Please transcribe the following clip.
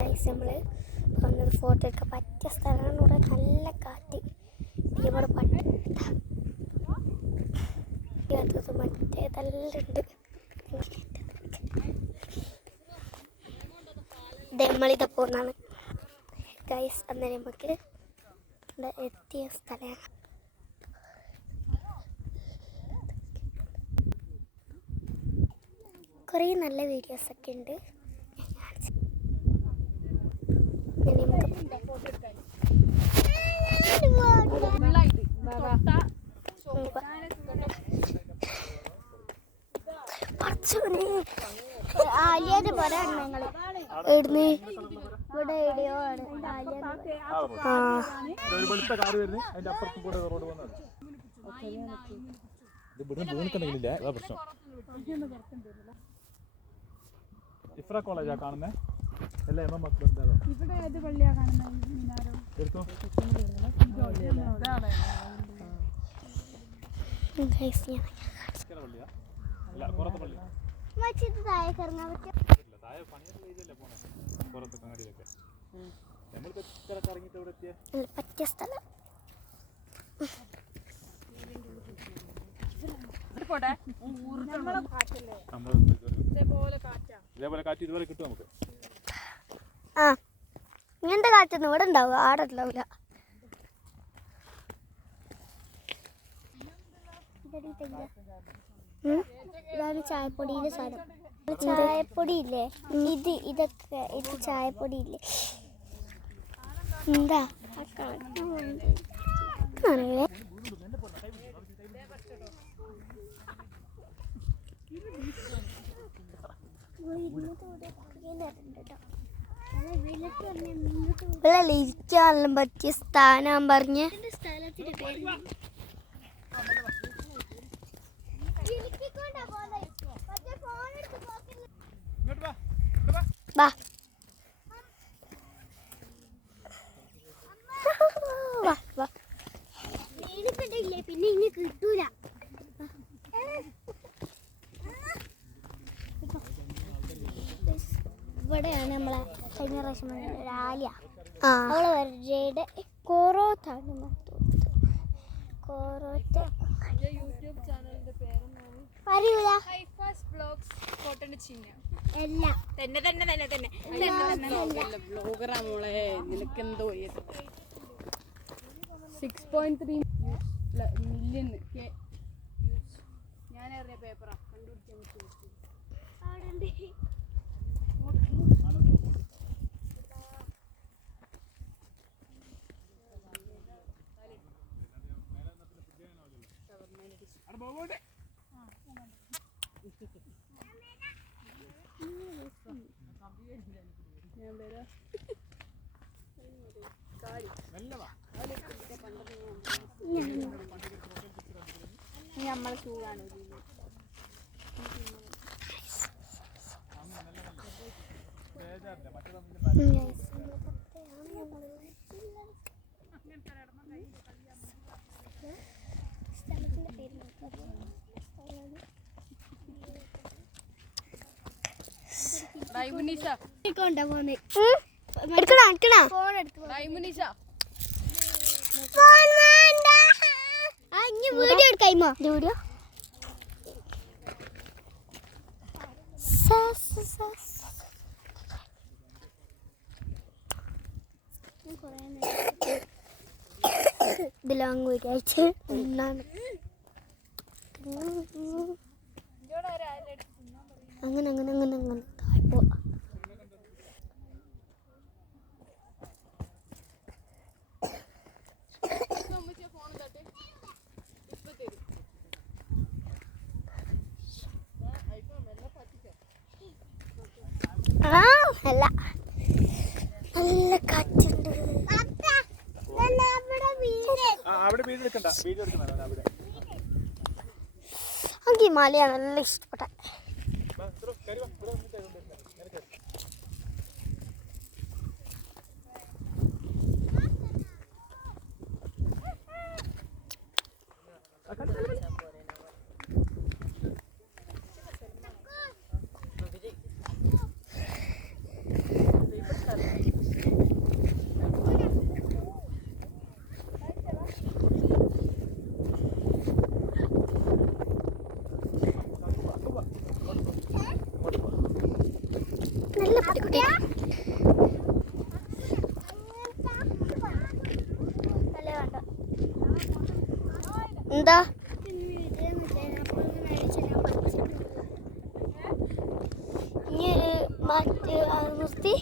നമ്മൾ വന്നത് ഫോട്ടോ എടുക്കാൻ പറ്റിയ സ്ഥലമാണ്. ഇവിടെ നല്ല കാറ്റ്. ഇവിടെ പറ്റത് മറ്റേതെല്ലാം ഉണ്ട്. നമ്മളിത് പോകുന്നതാണ് ഗൈസ്. അന്നേരം നമുക്ക് ഇവിടെ എത്തിയ സ്ഥലമാണ്. കുറേ നല്ല വീഡിയോസൊക്കെ ഉണ്ട്. ഇഫ്ര കോളേജാ കാണുന്നേ? അല്ല എം എം അക്ബറിന്റെ ഇവിടെ ഏത് പള്ളിയാ കാണുന്നത്? മിനാരോ എടുത്തോ. അല്ല പുറത്തെ പള്ളി താഴെ പണിയൊക്കെ ചെയ്തല്ലേ പോണേ പുറത്തൊക്കെ അങ്ങടിയിലൊക്കെ. നമ്മളിപ്പോ ഇറങ്ങിയിട്ട് ഇവിടെ എത്തിയ പറ്റിയ സ്ഥലം. ഇതേപോലെ കാറ്റ് ഇതുവരെ കിട്ടും നമുക്ക്. ആ ഇങ്ങനത്തെ കാറ്റൊന്നും ഇവിടെ ഉണ്ടാവുക, ആടെ ഉണ്ടാവില്ല. ഇതാണ് ചായപ്പൊടിയുടെ സാധനം. ചായപ്പൊടി ഇല്ലേ, ഇതൊക്കെ ഇത് ചായപ്പൊടി ഇല്ലേ. എന്താ ഇവിടെ ലിഫ്റ്റാണെല്ലാം പറ്റിയ സ്ഥാനം പറഞ്ഞ് ബാ പിന്നെ ഇനി കിട്ടൂല. ഇവിടെയാണ് നമ്മളെ കഴിഞ്ഞ പ്രാവശ്യം രാലിയ അവളെ വരയുടെ കോറോത്താണ്. കോറോത്ത് അറിയൂല. എല്ലാം തന്നെ തന്നെ തന്നെ തന്നെ ബ്ലോഗറാ മോളെ. നിനക്കെന്തോ 6.3 മില്യൺ ഞാൻ അറിയ പേപ്പറാ കണ്ടുപിടിക്കാൻ നമ്മളെ ചൂടാണ്. വീഡിയോ എടുക്കാമോ? വീഡിയോ ഇതിലാങ്ങ് കഴിച്ച് അങ്ങനെ അങ്ങനെ അങ്ങനെ അങ്ങനെ താഴ്പോ. അല്ല നല്ല കാറ്റുണ്ട്. എനിക്ക് ഈ മലയാണ് നല്ല ഇഷ്ടപ്പെട്ട. കുട്ടി എന്താ ഇനി നിർത്തി